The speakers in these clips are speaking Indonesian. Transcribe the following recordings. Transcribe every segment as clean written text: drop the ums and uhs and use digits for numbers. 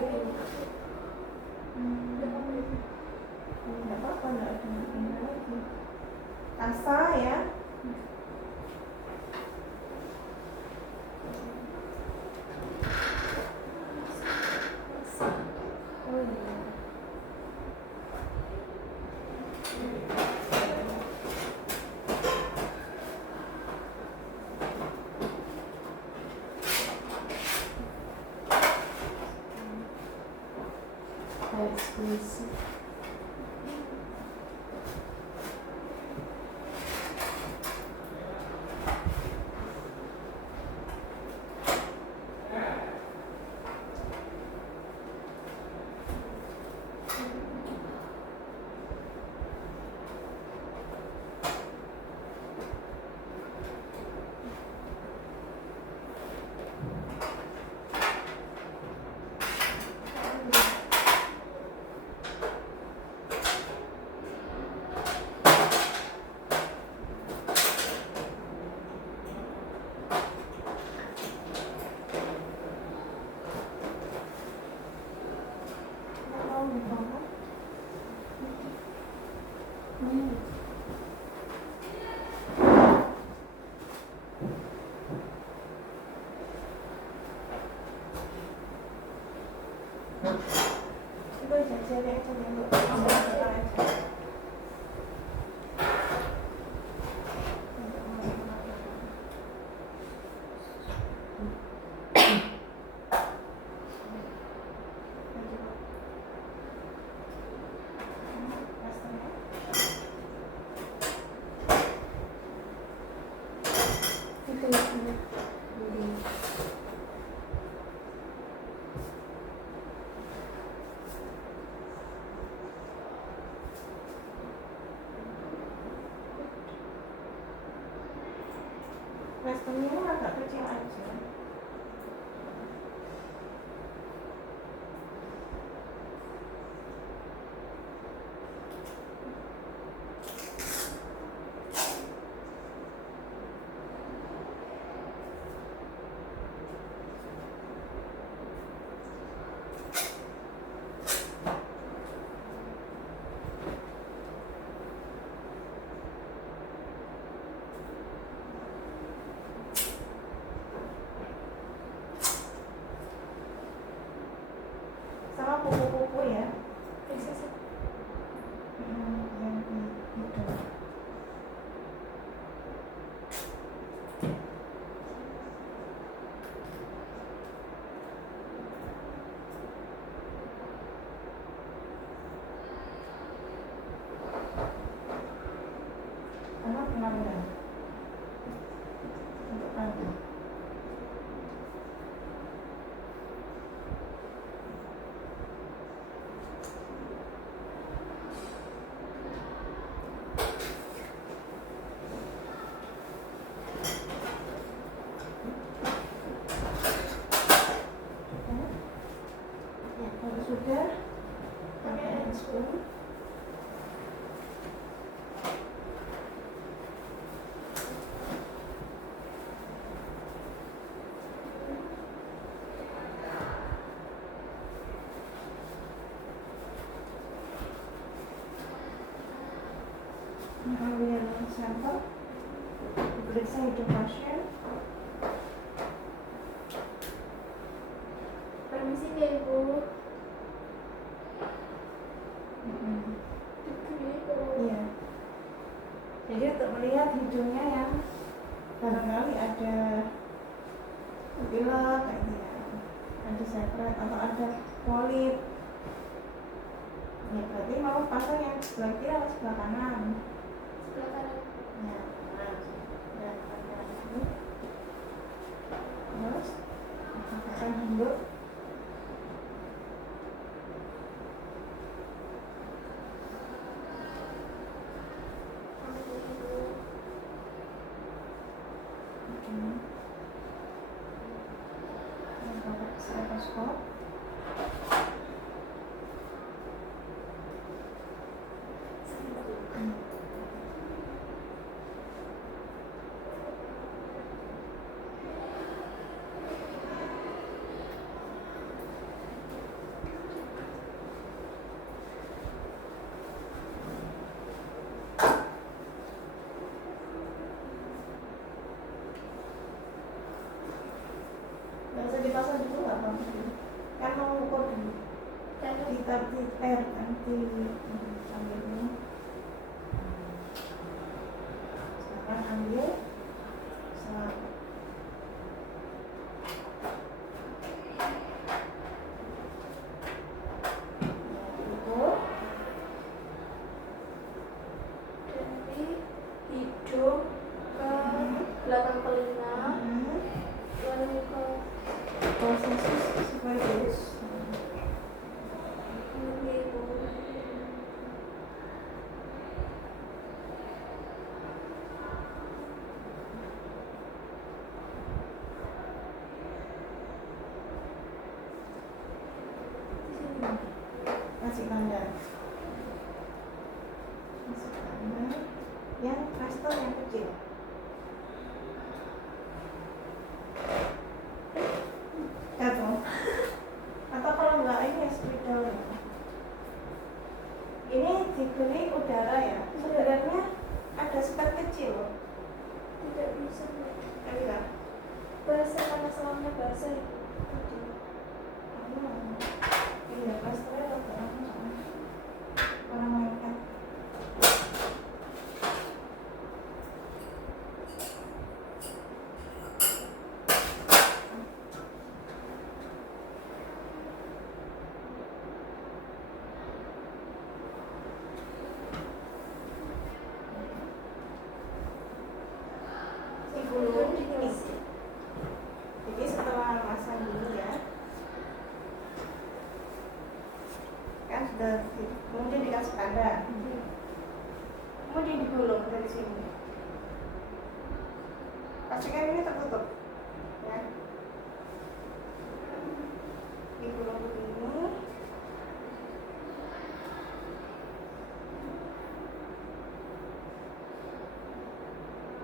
itu. Nggak apa-apa, nggak ada ini lagi. Asa ya. Oh iya. Eksekusi. Itu jadi aja dulu. Restonya agak kecil aja. Sama kuku-kuku ya. Yang itu. Karena pengambilan untuk kaki. Ya, kalau sudah pakai handscoon. Mengambil sampel, periksa hidung pasien. Permisi ya Ibu. Iya. Jadi untuk melihat hidungnya yang barangkali ada pilek kayak gitu ya, ada sekret atau ada polip. Ya berarti mau pasang yang sebelah kiri atau sebelah kanan? Sebelah kanan. Ya, nah, ya, kanan ini. Terus pasang dulu. Stetoskop. Kan mau ukur dulu. Terus Kita prepare nanti sambil ini. Sekarang ambil selap. Ukur. dari hidung ke belakang telinga, lalu ke Posisi sebagus. ini ibu. Masih tanda. Masih tanda. Yang cluster yang kecil. Jatuh. Atau kalau enggak ini ya spidol ya. Ini diberi udara ya. Sebenarnya ada spek kecil loh. Tidak bisa, Mbak. Nggak bisa. Basah karena selangnya basah ibu. Iya, clusternya rada lama soalnya. Orang lengket. Sebelum ini. Jadi setelah pasang gini ya, kan sudah kemudian dikasih tanda, kemudian digulung dari sini. Pastikan ini tertutup, ya. Digulung begini.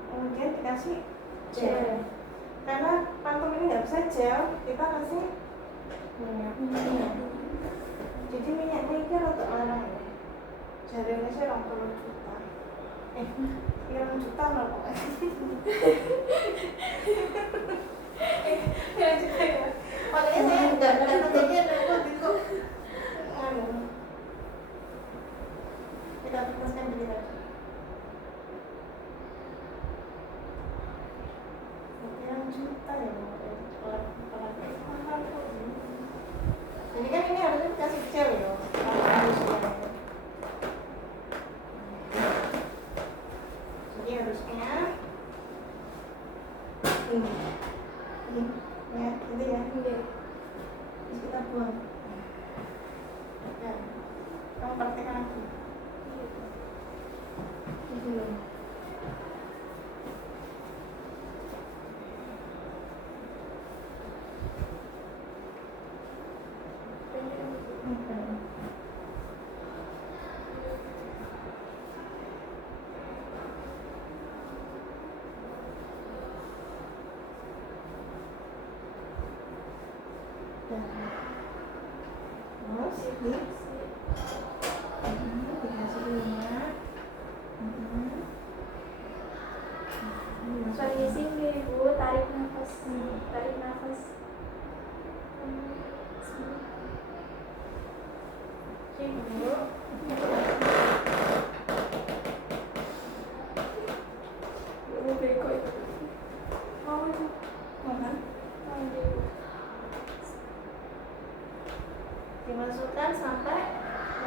Kemudian dikasih gel. Karena pantum ini nggak bisa gel, kita kasih minyak. Jadi minyaknya ini rada larang ya. Jarene sih 20 juta. Pirang juta loh pokoknya. Pirang juta ya. Makanya saya nggak terjadi repot itu. Anu. Kita teruskan dulu tadi. Pirang juta ya kalau mahal kok. Jadi kan ini harusnya dikasih gel ya. Harusnya. Jadi harusnya ini ya, gitu ya. Terus kita buang. Ya, kamu praktekkan lagi. Begini. Terus dikasih minyak. Permisi ibu, tarik nafas, tarik nafas. Ibu. Ibu beko itu. Mau itu? Mana? Mau ibu. Dimasukkan sampai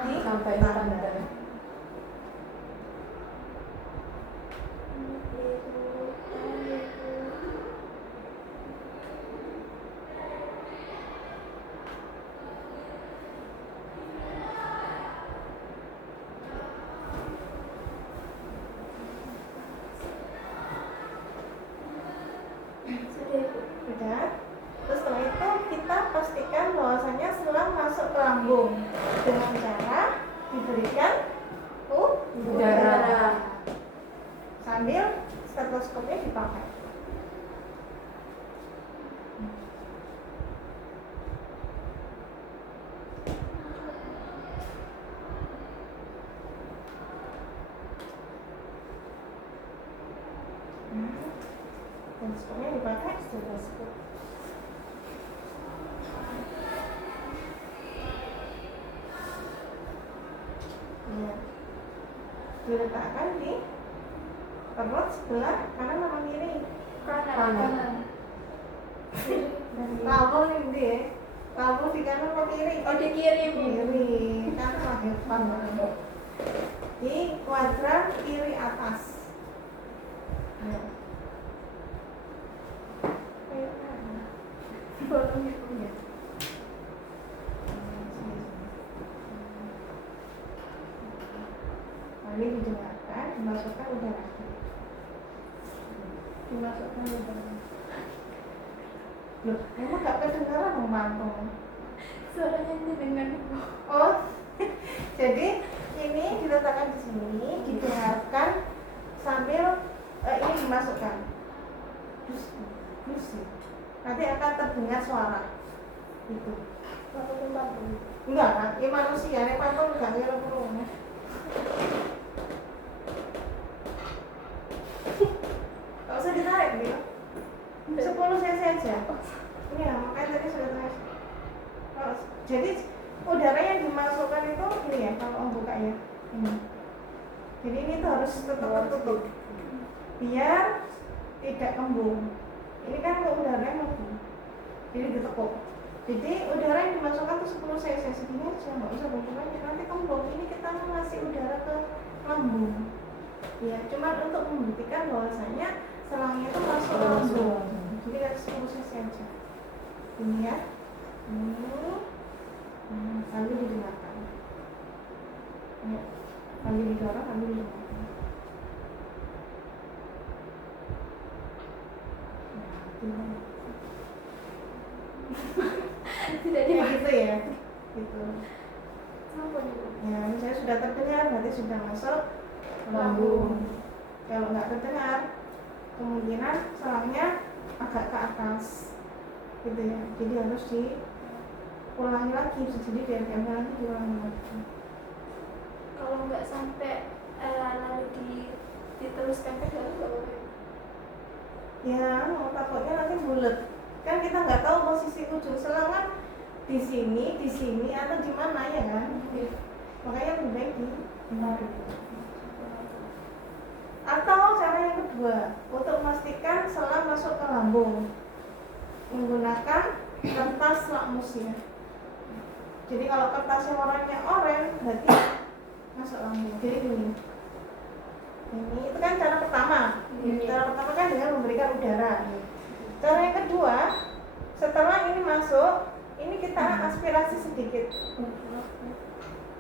di Sampai tanda. Sudah. Terus setelah itu kita pastikan bahwasanya selang masuk ke lambung dengan cara diberikan Udara. sambil stetoskopnya dipakai. Stetoskopnya dipakai stetoskop. diletakkan di perut sebelah kanan sama kiri. Kanan. Lambung ini ya, lambung di kanan atau kiri? Oh, di kiri, Bu. Kiri, kan lahir banget. Di kuadran kiri atas. Ya. Bolong itu. Ya. Nah, ini didengarkan, dimasukkan udara. Dimasukkan udara. Loh, emang gak kedengaran dong mantung? Suaranya didengar, Bu. Oh, jadi ini diletakkan di sini, didengarkan sambil ini dimasukkan. Terus, nanti akan terdengar suara itu. Enggak kan? Ini manusia, ini patung enggak kira perlu. Gak usah ditarik gitu. 10 cc aja. Iya, makanya tadi sudah terasa. Jadi udara yang dimasukkan itu ini ya, kalau om buka ya ini. Jadi ini tuh harus tetap tertutup biar tidak kembung. Ini kan udara yang kembung, jadi ditekuk. Jadi udara yang dimasukkan tuh 10 cc segini aja, nggak usah banyak, nanti kembung. Ini kita ngasih udara ke lambung. Ya, cuma untuk membuktikan bahwasanya selangnya itu masuk ke lambung. Jadi harus 10 cc aja. Ini ya. Ini sambil didengarkan. Ya, sambil didorong, sambil didengarkan. Tidak Ya gitu ya, gitu. Sampai, Bu. Ya, misalnya sudah terdengar, berarti sudah masuk lambung. Kalau nggak terdengar, kemungkinan selangnya agak ke atas, gitu ya. Jadi harus diulangi lagi, jadi diambil lagi, diulangi lagi. Kalau nggak sampai lalu diteruskan ke dalam nggak boleh. Ya, takutnya nanti bulat. Kan kita nggak tahu posisi ujung selang kan di sini atau di mana ya kan? Makanya lebih baik ditarik. Atau cara yang kedua, untuk memastikan selang masuk ke lambung, menggunakan kertas lakmus ya. Jadi kalau kertasnya warnanya oranye, berarti masuk lambung. Jadi ini itu kan cara pertama. Cara pertama kan dengan memberikan udara. Cara yang kedua, setelah ini masuk, ini kita aspirasi sedikit.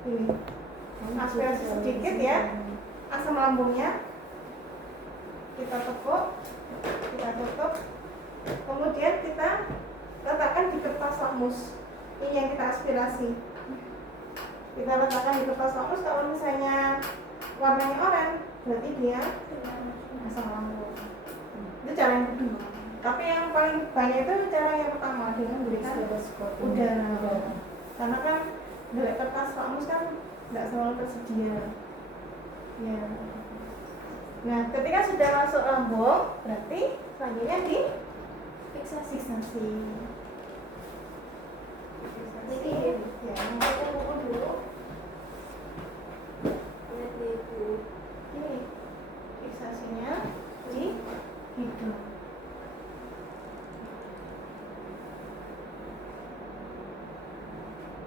Ini aspirasi sedikit ya, asam lambungnya kita tekuk, kita tutup, kemudian kita letakkan di kertas lakmus. Ini yang kita aspirasi. Kita letakkan di kertas lakmus. Kalau misalnya warnanya oranye, berarti dia asam lambung. Itu cara yang kedua. Tapi yang paling banyak itu cara yang pertama, dengan memberikan udara. Karena kan dari kertas lakmus kan tidak selalu tersedia. Ya. Nah, ketika sudah masuk lambung, berarti selanjutnya di fiksasi. Jadi ya, kuku dulu. Ini fiksasinya di hidung.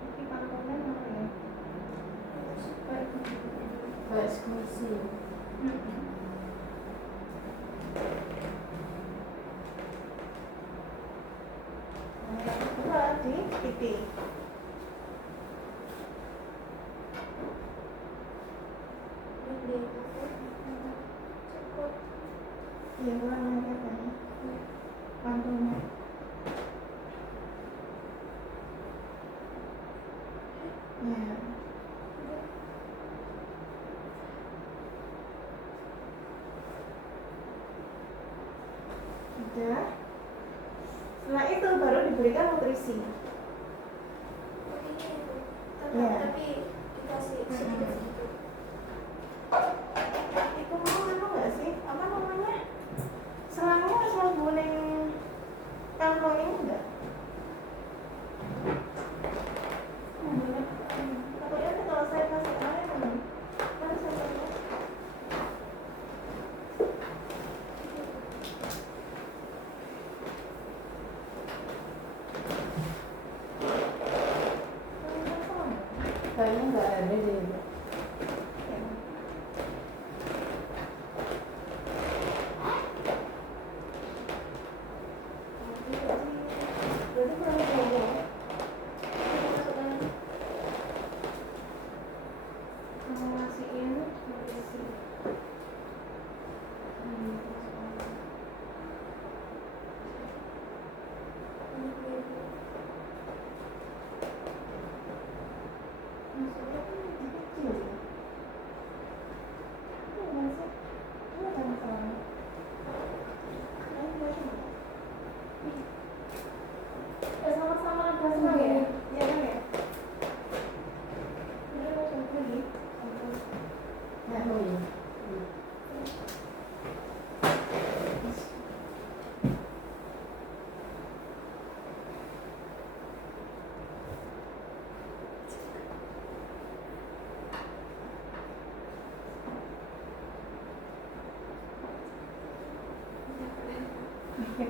Ini pantungnya apa ya? Eksekusi. Yang kedua di pipi. Ya, warnanya kan pantungnya. Ya. Sudah. Setelah itu baru diberikan nutrisi. Ya. Tapi dikasih sedikit-sedikit. Itu mau nggak sih? Apa namanya? Selangnya harus kuning kantong ini enggak? Takutnya kalau saya kasih air kan saya kasih.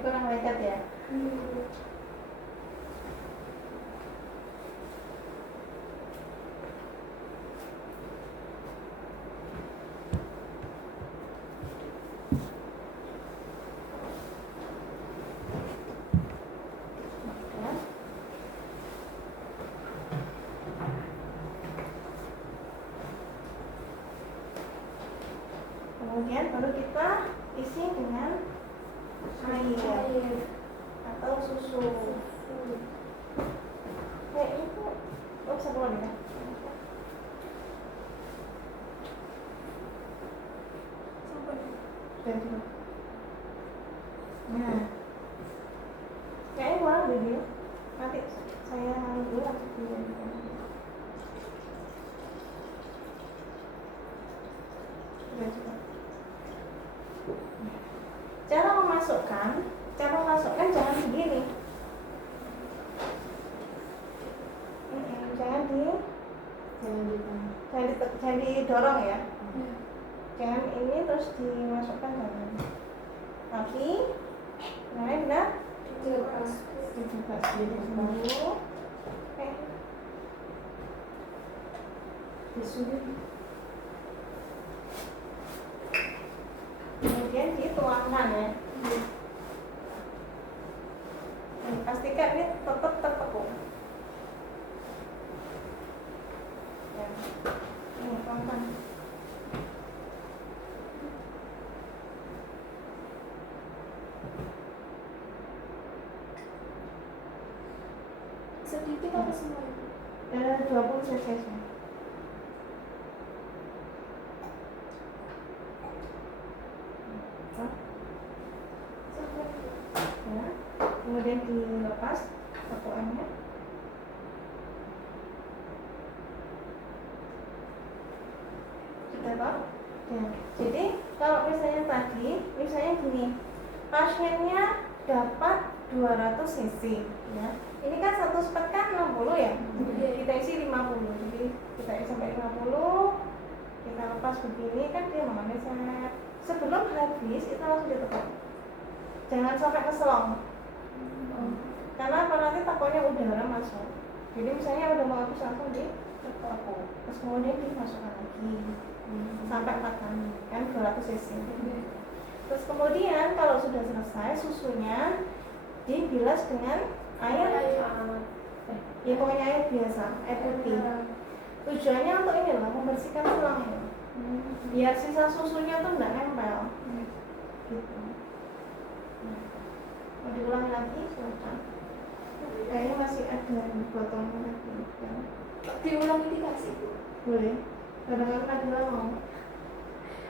kurang lecet ya. Kemudian baru kita isi dengan air atau susu. Kayak itu, seruan ya. Dan juga. Nah, kayaknya kurang deh. Nanti saya dulu atau dia. Sudah cukup. Cara memasukkan jangan begini. Jangan didorong ya. Jangan ini terus dimasukkan jangan. Tapi benar dibuka dulu. Disuruh. Kemudian dituangkan ya. Dan pastikan ini tetap tertekuk. Ya. Ini tuangkan. Sedikit apa semua? 20 cc. Ya. Kemudian dilepas tekuannya. Sudah tahu? Ya. Jadi kalau misalnya gini, pasiennya dapat 200 cc ya. Ini kan satu spot kan 60 ya. Kita isi 50. Jadi kita isi sampai 50. Kita lepas begini kan dia mengalir. Sebelum habis itu langsung ditekan. Jangan sampai keselong. Karena apa, nanti takutnya udara masuk. Jadi misalnya udah mau habis langsung ditekan. Terus kemudian dimasukkan lagi sampai 4 kali kan 200 cc. Terus kemudian kalau sudah selesai susunya dibilas dengan air ya pokoknya air biasa, air putih. Tujuannya untuk ini loh, membersihkan tulang ini biar sisa susunya tuh nggak nempel gitu. Mau diulangi lagi silakan. Kayaknya masih ada botolnya lagi ya. Diulangi dikasih Boleh. Kadang-kadang ada mau.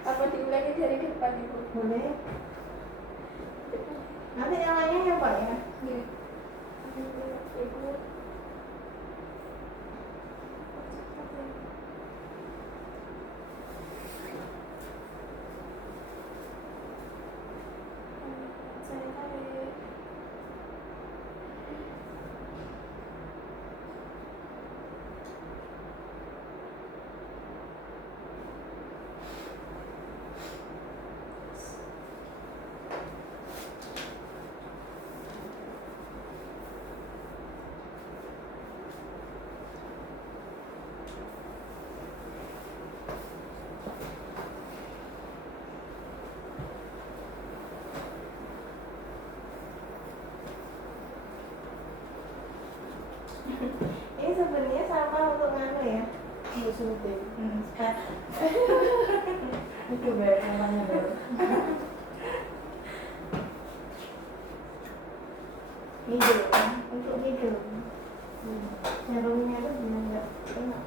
apa diulangi dari depan ibu? Boleh. Nanti yang lainnya ya Pak ya. Iya. Ibu. Saya tarik. Ini sebenarnya sama untuk nganu ya. Suntik. Spek. Itu banyak namanya baru. Hidung, untuk hidung. Jarumnya tuh biar nggak kena.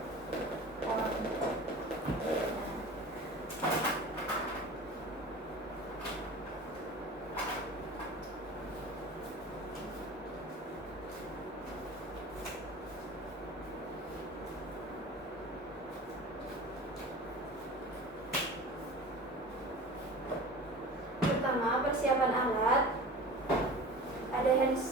Pertama, persiapan alat. Ada hands.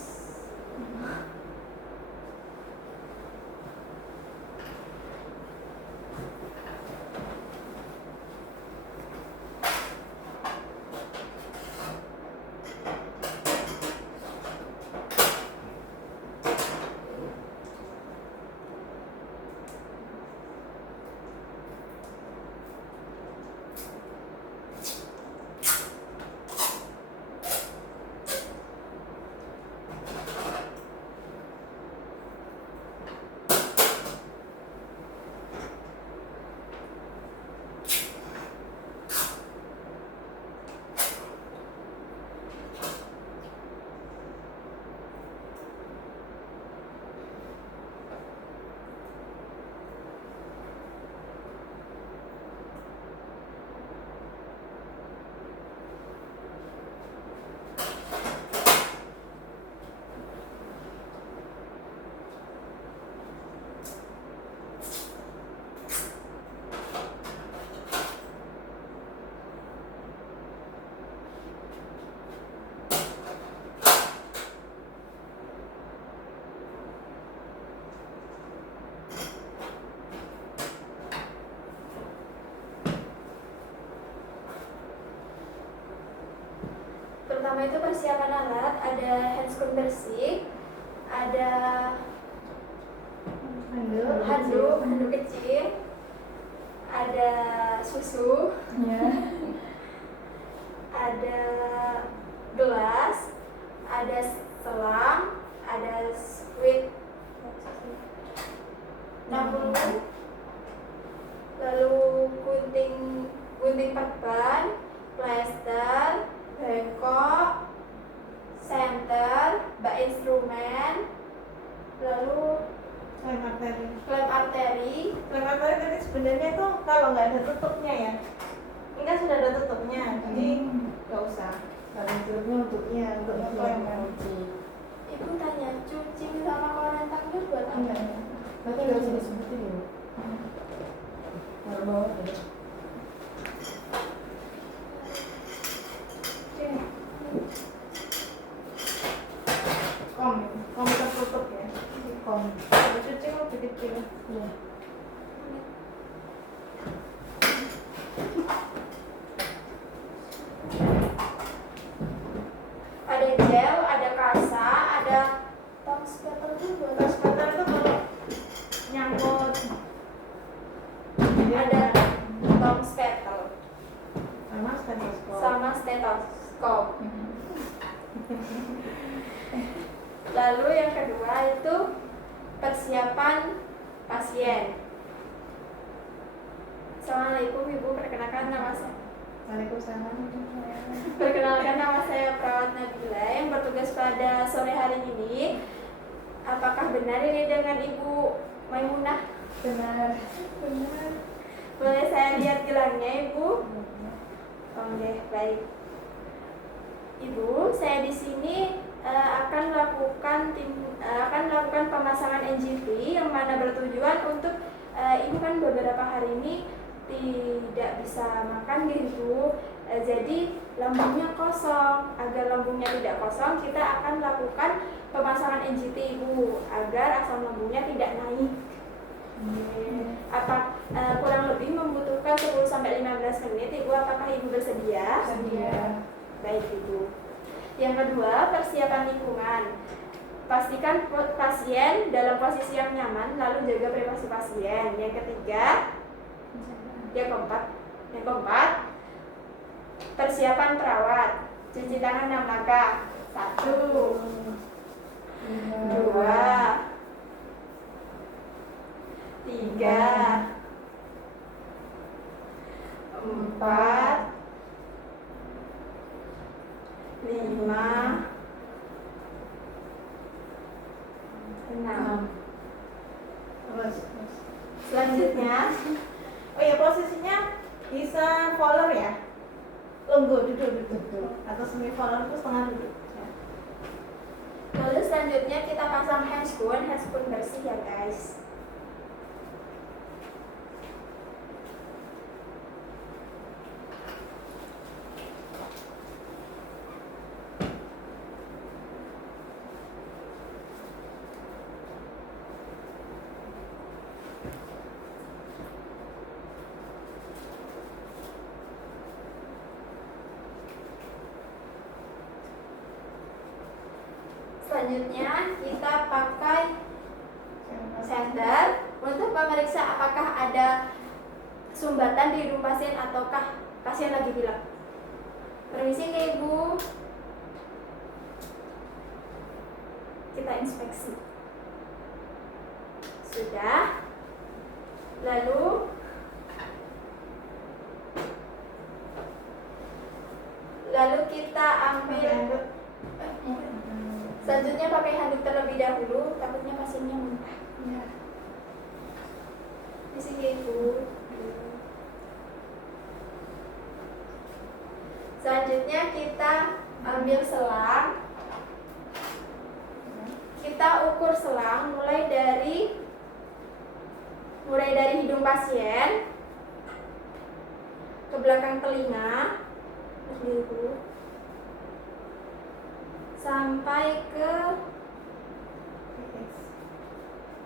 pertama itu persiapan alat, ada handscoon bersih, ada handuk kecil, ada susu, Ya. ada gelas, ada selang, ada squid 60, lalu gunting perban, plester, bengkok, senter, bak instrumen, lalu Lem arteri. lem arteri. Lem arteri tadi sebenarnya itu kalau nggak ada tutupnya ya. Ini kan sudah ada tutupnya, jadi nggak usah. Kalau tutupnya untuknya untuk Untuk cuci. Ibu tanya, cuci sama koran tangan buat apa? Berarti nggak usah disebutin ya, Bu? Taruh bawah deh. Sini. Kom tertutup ya. Kom. Kalau cuci lebih kecil. Iya. Ada gel, ada kasa, ada tong scatter itu buat Terus cutter itu kalau nyangkut. ada tong scatter Sama stetoskop. sama stetoskop. Lalu yang kedua itu persiapan pasien. Assalamualaikum Ibu, perkenalkan nama saya. Waalaikumsalam. Perkenalkan nama saya Perawat Nabila yang bertugas pada sore hari ini. Apakah benar ini dengan Ibu Maimunah? Benar. Benar. Boleh saya lihat gelangnya Ibu? Oke, baik. Ibu, saya di sini akan melakukan pemasangan NGV yang mana bertujuan untuk Ibu kan beberapa hari ini tidak bisa makan gitu. Jadi lambungnya kosong. Agar lambungnya tidak kosong, kita akan lakukan pemasangan NGT Ibu agar asam lambungnya tidak naik. Kurang lebih membutuhkan 10-15 menit. Ibu, apakah Ibu bersedia? Sedia. Baik Ibu. Yang kedua, persiapan lingkungan. Pastikan pasien dalam posisi yang nyaman, lalu jaga privasi pasien. Yang ketiga, yang keempat, persiapan perawat. Cuci tangan 6 langkah. 1, 2, 3, 4, 5, 6. Terus. Selanjutnya, Oh ya, posisinya bisa voller ya. Lungguh duduk. Atau semi voller itu setengah duduk. Ya. lalu selanjutnya kita pasang handscoon bersih ya guys. Selanjutnya kita pakai senter untuk memeriksa apakah ada sumbatan di hidung pasien ataukah pasien lagi pilek. Permisi ke Ibu. Kita inspeksi. Sudah. Lalu kita ambil. Selanjutnya pakai handuk terlebih dahulu, takutnya pasiennya muntah. Ya. Di sini Ibu. Selanjutnya kita ambil selang. Kita ukur selang mulai dari hidung pasien ke belakang telinga, Ibu, sampai ke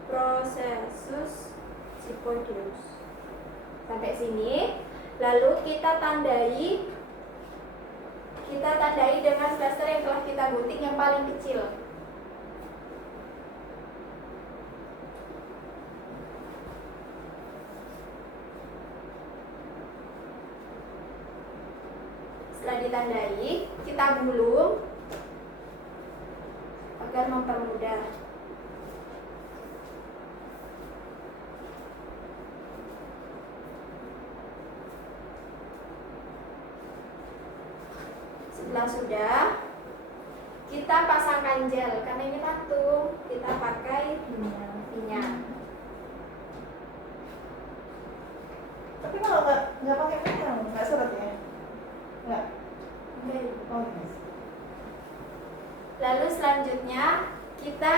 processus sipodius. Sampai sini, lalu kita tandai kita tandai dengan plester yang telah kita gunting yang paling kecil. Setelah ditandai, kita gulung agar mempermudah. Setelah sudah, kita pasangkan gel. Karena ini patung, kita pakai minyak. Tapi kalau nggak pakai minyak nggak seret ya? Nggak. Oh, yes. Lalu selanjutnya kita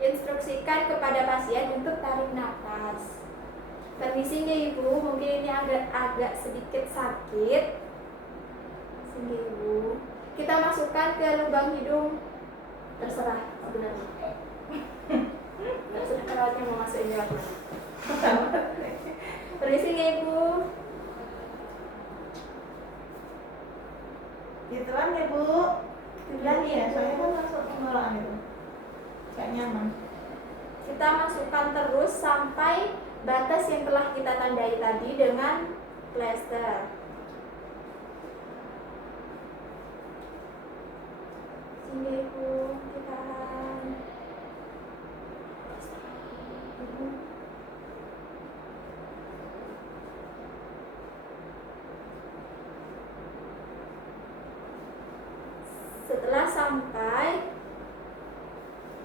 instruksikan kepada pasien untuk tarik nafas. Permisi nih Ibu, mungkin ini agak sedikit sakit. Sini Ibu. Kita masukkan ke lubang hidung. Terserah sebenarnya. Terserah perawatnya mau masukin lewat mana. Permisi nih Ibu. Ditelan ya Bu. Ditelan ya, soalnya kan masuk pengelolaan itu. Gak nyaman. Kita masukkan terus sampai batas yang telah kita tandai tadi dengan plester. Sini Ibu, ditahan. Setelah sampai,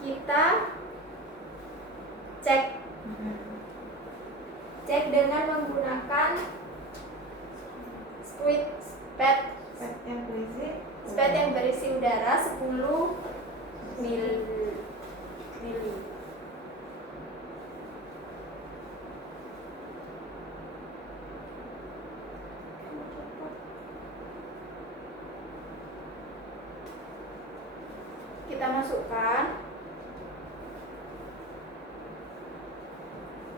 kita cek dengan menggunakan squid pad yang berisi udara 10 mili. Kita masukkan,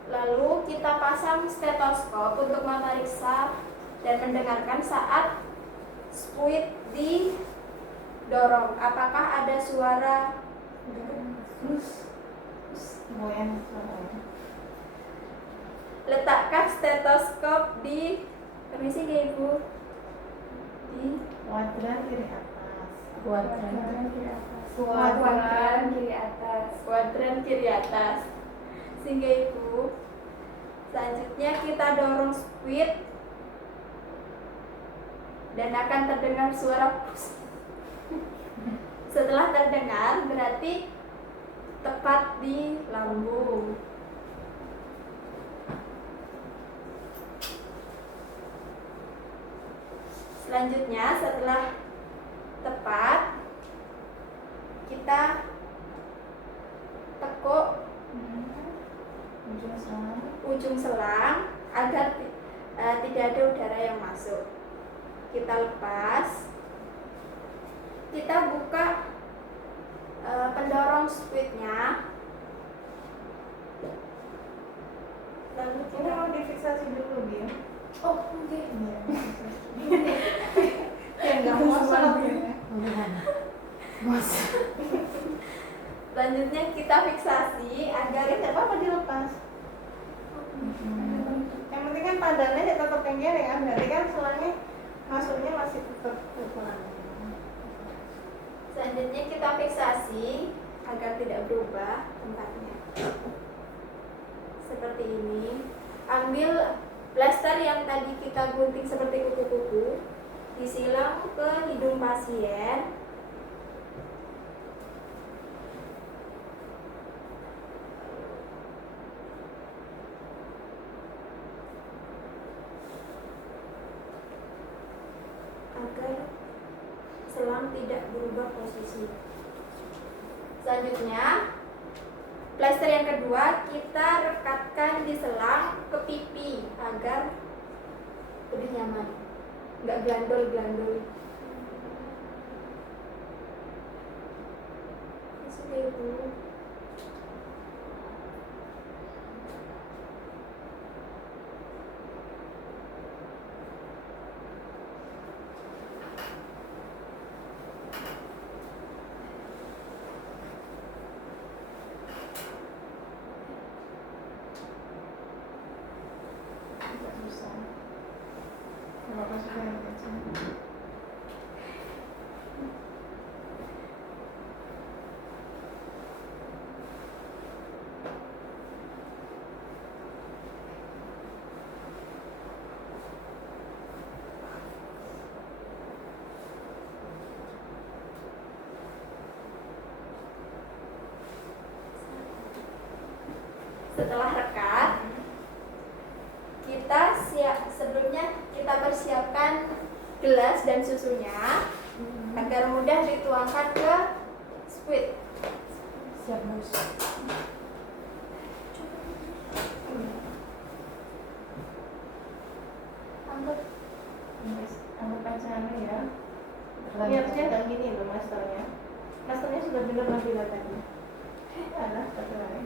lalu kita pasang stetoskop untuk memeriksa dan mendengarkan saat squid didorong. Apakah ada suara Goyang. Letakkan stetoskop di, permisi ya Ibu, di Kuadran kiri atas. Kuadran kiri atas. Kuadran kiri atas. Sehingga Ibu, selanjutnya kita dorong squid dan akan terdengar suara pus. Setelah terdengar berarti tepat di lambung. Selanjutnya setelah tepat, kita tekuk ujung selang agar tidak ada udara yang masuk. Kita lepas, kita buka pendorong squidnya, lalu Ini kita mau difiksasi dulu Bim. oh oke. Iya. Ya nggak mau salah ya. Mas. Selanjutnya kita fiksasi agar Jadi nggak apa-apa dilepas. Yang penting kan padannya tetap yang kiri kan, berarti kan selangnya masuknya masih tetap ukuran. selanjutnya kita fiksasi agar tidak berubah tempatnya. Seperti ini. Ambil plester yang tadi kita gunting seperti kuku-kuku, disilang ke hidung pasien. Agar selang tidak berubah posisi. Selanjutnya, plester yang kedua kita rekatkan di selang ke pipi agar lebih nyaman, nggak glandul-glandul. Sudah Ibu. susah. Kalau pas sudah yang baca. Setelah rekat, kita sebelumnya kita persiapkan gelas dan susunya agar mudah dituangkan ke squid. Siap bos. Anggap aja ya. Ini harusnya nggak gini loh masternya. Masternya sudah benar lagi tadi. Alah, tapi lain.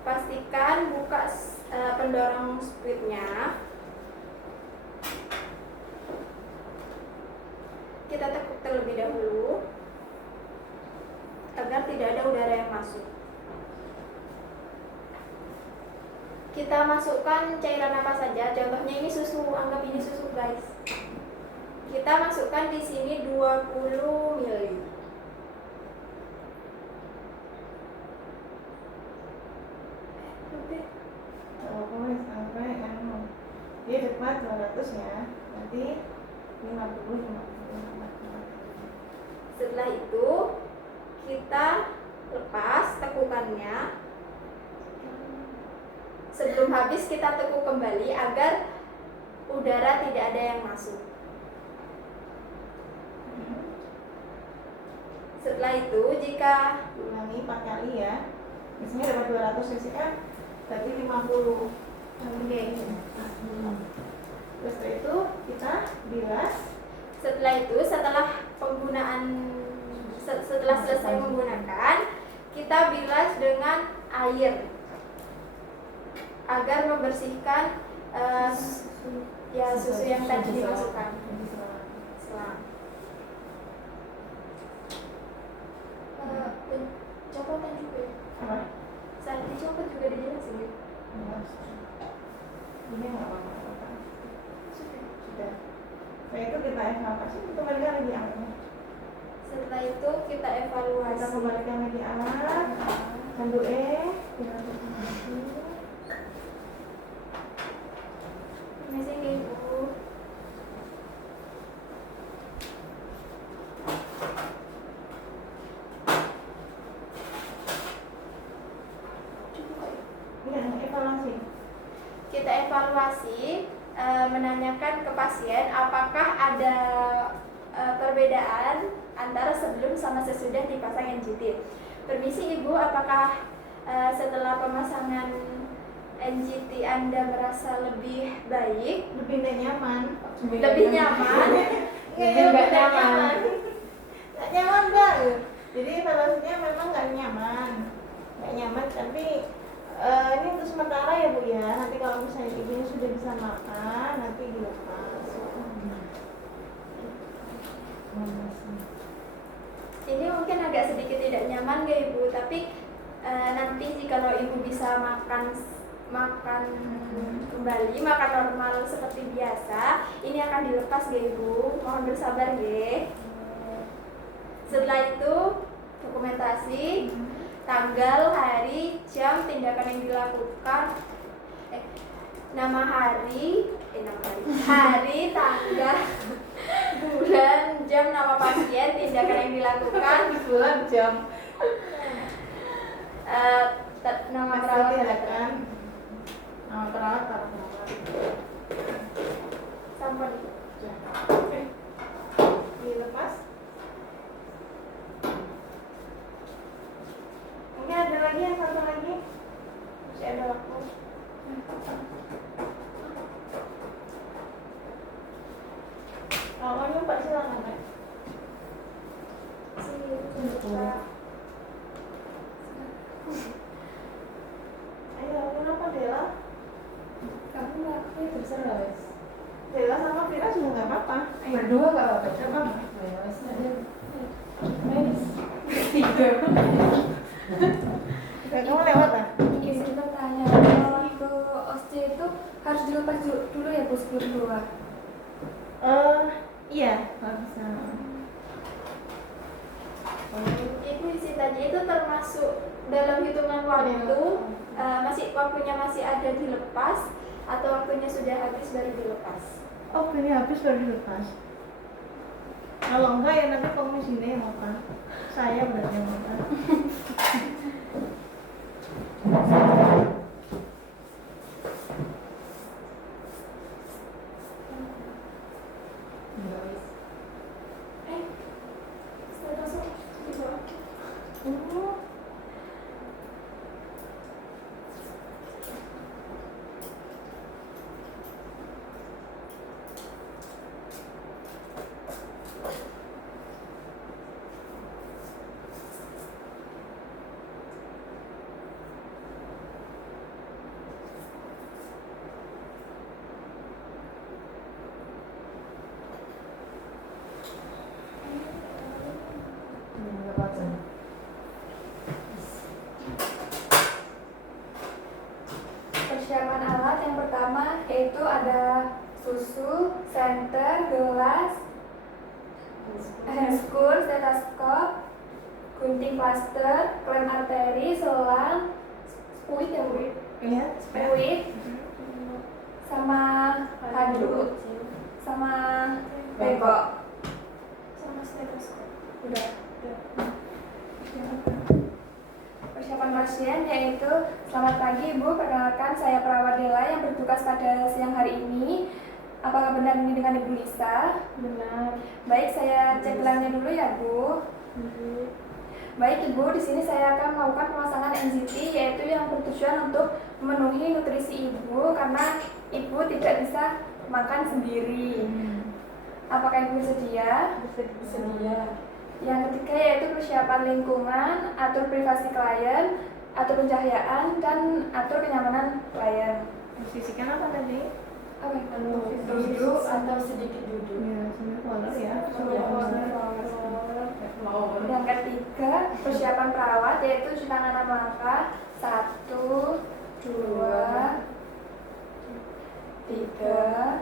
Pastikan buka pendorong squidnya. Kita tekuk terlebih dahulu agar tidak ada udara yang masuk. Kita masukkan cairan apa saja. Contohnya ini susu, anggap ini susu guys. Kita masukkan di sini 20 ml. Kalau boleh sampai dia dekat 200 ya. Nanti 50. Setelah itu kita lepas tekukannya. Sebelum habis kita tekuk kembali agar udara tidak ada yang masuk. Setelah itu jika Ulangi 4 kali ya. Biasanya dapat 200 cc kan, berarti 50. Oke. Terus setelah itu kita bilas. Setelah penggunaan setelah selesai menggunakan, kita bilas dengan air agar membersihkan susu yang tadi dimasukkan. Selang. Copotan juga. Apa? Saat dicopot juga dijelasin ya. Ini nggak apa-apa. Sudah. Setelah itu kita evaluasi, kita kembalikan lagi alatnya. Setelah itu kita evaluasi. Kita kembalikan lagi alat. Handuk Permisi Ibu. Kita evaluasi menanyakan ke pasien apakah ada perbedaan antara sebelum sama sesudah dipasang NGT. Permisi Ibu, apakah setelah pemasangan NGT Anda merasa lebih baik? lebih nggak nyaman. Lebih nyaman? Nggak nyaman. Nggak nyaman Mbak. Jadi evaluasinya memang nggak nyaman, tapi ini untuk sementara ya Bu ya. Nanti kalau misalnya ibunya sudah bisa makan, nanti dilepas. Ini mungkin agak sedikit tidak nyaman ya Ibu, tapi nanti jika Ibu bisa makan kembali, makan normal seperti biasa, ini akan dilepas ya Ibu. Mohon bersabar ya. Setelah itu dokumentasi, tanggal, hari, jam, tindakan yang dilakukan, hari, tanggal, bulan, jam, nama pasien, tindakan yang dilakukan, bulan, jam, nama hasil perawat, tindakan, nama perawat, sampun. Oke. Dilepas. Mungkin ada lagi yang satu lagi, masih ada waktu. Kalau mau nyoba silakan Pak. Sini, Pak. Ayo, kenapa Dela? Kamu nggak? Terserah guys. Dela sama Vira juga nggak apa-apa. Berdua nggak apa-apa. Nggak apa-apa. Ya, wes ada. Manis. Tiga. Kamu lewat lah. Isi pertanyaan. itu harus dilepas dulu ya Bu sebelum keluar. Iya, bisa. Ibu isi tadi itu termasuk dalam hitungan waktu, waktunya masih ada dilepas atau waktunya sudah habis baru dilepas. Oh, ini habis baru dilepas. Kalau enggak ya nanti komisinya yang makan. Saya berarti yang makan. Masuk di bawah. Persiapan alat yang pertama yaitu ada susu, senter, gelas, handscoon, stetoskop, gunting plaster, klem arteri, selang, spuit ya Bu? Iya. Spuit, sama handuk, sama tegok. Sama stetoskop. Udah. Persiapan pasien yaitu selamat pagi Ibu, perkenalkan saya perawat Dela yang bertugas pada siang hari ini. Apakah benar ini dengan Ibu Lisa? Benar. Baik, saya cek gelangnya dulu ya Bu. Baik Ibu, di sini saya akan melakukan pemasangan NZT yaitu yang bertujuan untuk memenuhi nutrisi Ibu karena Ibu tidak bisa makan sendiri. Apakah Ibu bersedia? Bersedia. Yang ketiga yaitu persiapan lingkungan, atur privasi klien, atur pencahayaan, dan atur kenyamanan klien. Posisikan apa tadi? Apa itu? Duduk atau sedikit duduk. Iya, sebenarnya color ya. Yang ketiga persiapan perawat yaitu cuci tangan 6 langkah. 1, 2, 3,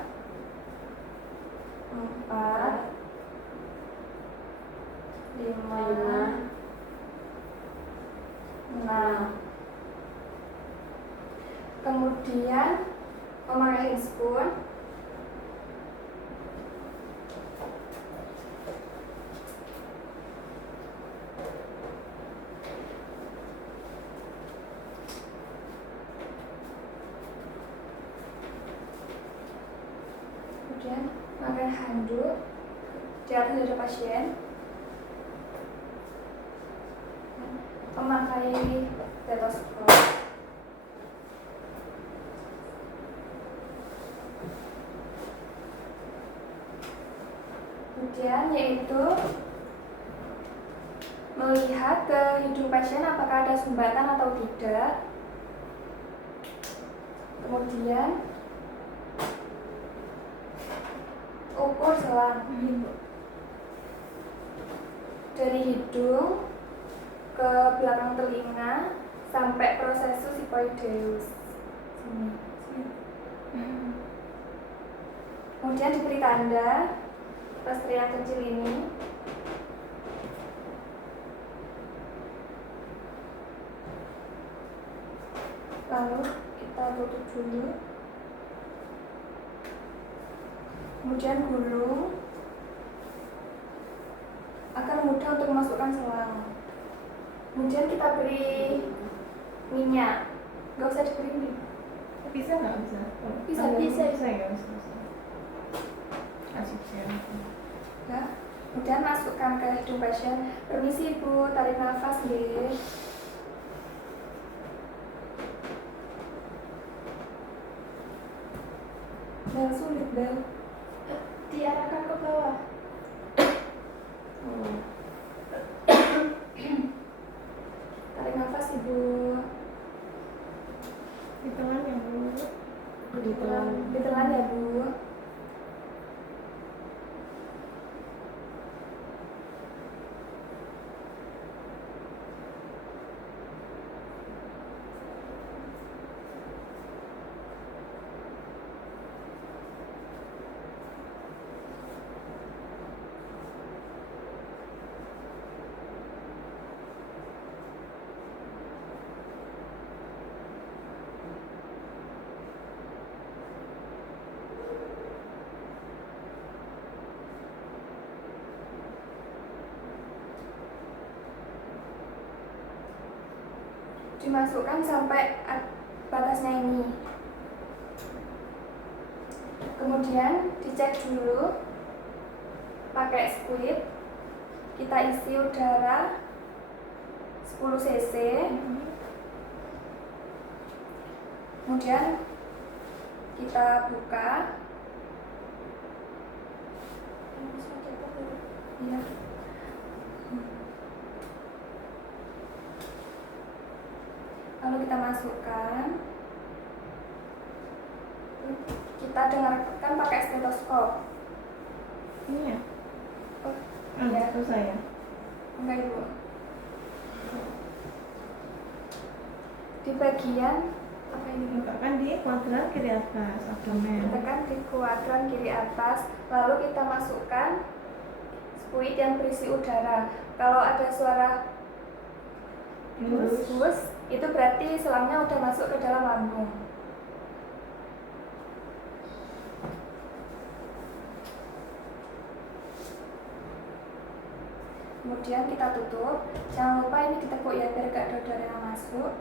4, 5, 6. Kemudian memakai handscoon. Kemudian memakai handuk di atas dada pasien. Memakai stetoskop. Kemudian yaitu melihat ke hidung pasien apakah ada sumbatan atau tidak. Kemudian ukur selang dari hidung ke belakang telinga sampai prosesus sifoideus. Sini. Kemudian diberi tanda plaster yang kecil ini. Lalu kita tutup dulu. Kemudian gulung agar mudah untuk memasukkan selang. Kemudian kita beri minyak. Gak usah diberi minyak. Bisa nggak bisa? Bisa. Bisa ya, bisa. Asik ya. Ya. Kemudian masukkan ke hidung pasien. Permisi Ibu, tarik nafas nggih. Bel sulit Bel. Diarahkan ke bawah. Tarik nafas Ibu. Hitungan yang dulu. Ditelan ya Bu. dimasukkan sampai batasnya ini. Kemudian dicek dulu pakai squid, kita isi udara 10 cc. Kemudian kita buka. Ya. Lalu kita masukkan. Kita dengarkan pakai stetoskop. Ini ya? Oh, Iya, susah ya. enggak ibu. Di bagian apa ini? Bukakan di kuadran kiri atas abdomen. Tekan di kuadran kiri atas, lalu kita masukkan squid yang berisi udara. Kalau ada suara hus, itu berarti selangnya udah masuk ke dalam lambung. Kemudian kita tutup. Jangan lupa ini ditekuk ya biar gak ada udara yang masuk.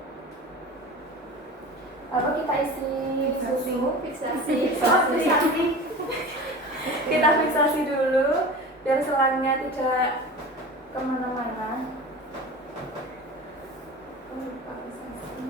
Lalu kita isi susu, fiksasi. Kita fiksasi dulu biar selangnya tidak kemana-mana. Lupa fiksasi.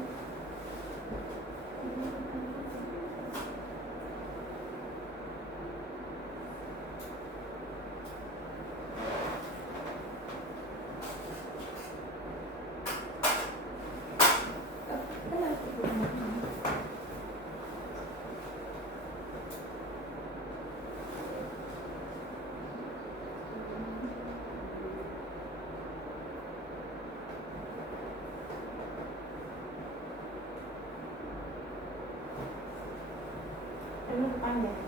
Ini panjang.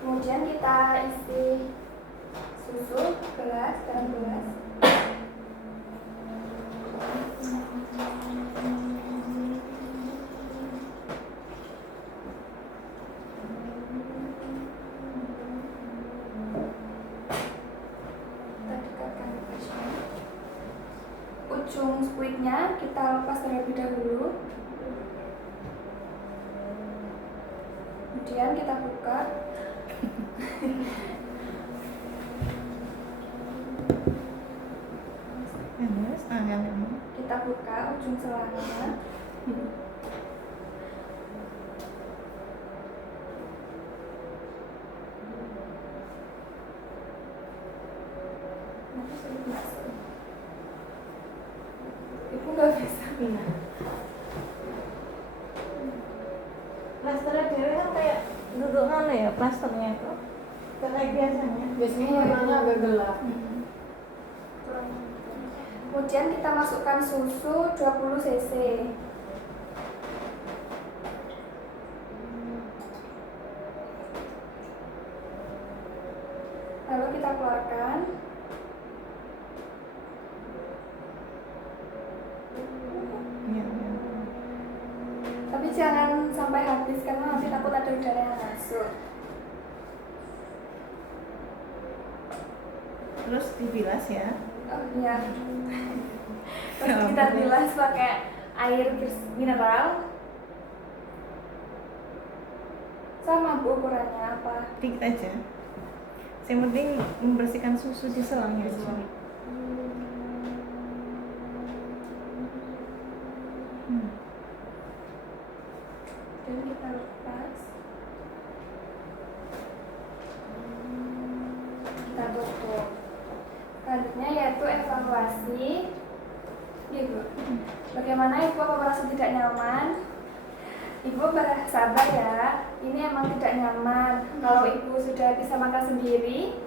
Kemudian kita isi susu gelas dalam gelas. Kita dekatkan pasnya. Ujung squidnya kita lepas terlebih dahulu. Kemudian kita buka. Kita buka ujung selangnya. Ibu nggak bisa. Plasternya diri kan kayak duduk mana ya plasternya itu? Kayak biasanya. Biasanya warnanya agak gelap. Kemudian kita masukkan susu 20 cc. Lalu kita keluarkan. Iya. Tapi jangan sampai habis karena nanti takut ada udara yang masuk. Terus dibilas ya. Oh iya. Terus kita bilas pakai air mineral. Sama bu ukurannya apa? Dikit aja. Yang penting membersihkan susu di selangnya aja. Dan kita lepas. Kita tutup. Selanjutnya yaitu evaluasi. Ibu, bagaimana ibu apa merasa tidak nyaman? Ibu bersabar ya. Ini emang tidak nyaman. Kalau ibu sudah bisa makan sendiri,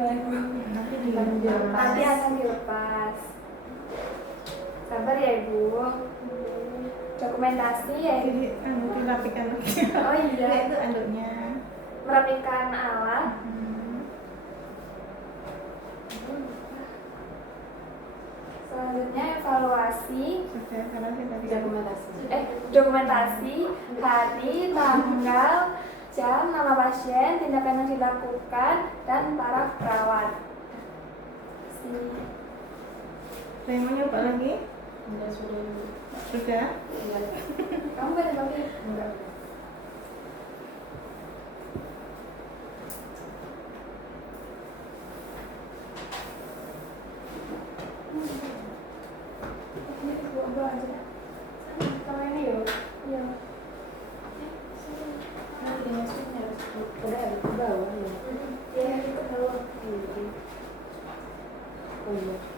nanti akan dilepas. Sabar ya ibu. Dokumentasi ya. Jadi dirapikan. Oh iya. Itu anduknya. Merapikan alat. Selanjutnya evaluasi Sudah, karena kita tidak Dokumentasi. dokumentasi hari, tanggal, jam, nama pasien, tindakan yang dilakukan, dan para perawat. Ada yang mau nyoba lagi? Enggak sudah. Sudah? Enggak. Kamu gak ada lagi? Enggak. Ini dua aja. Sama ini yuk. Iya. Nanti maksudnya ada ke bawah ya. Iya, itu bawah. Oh iya.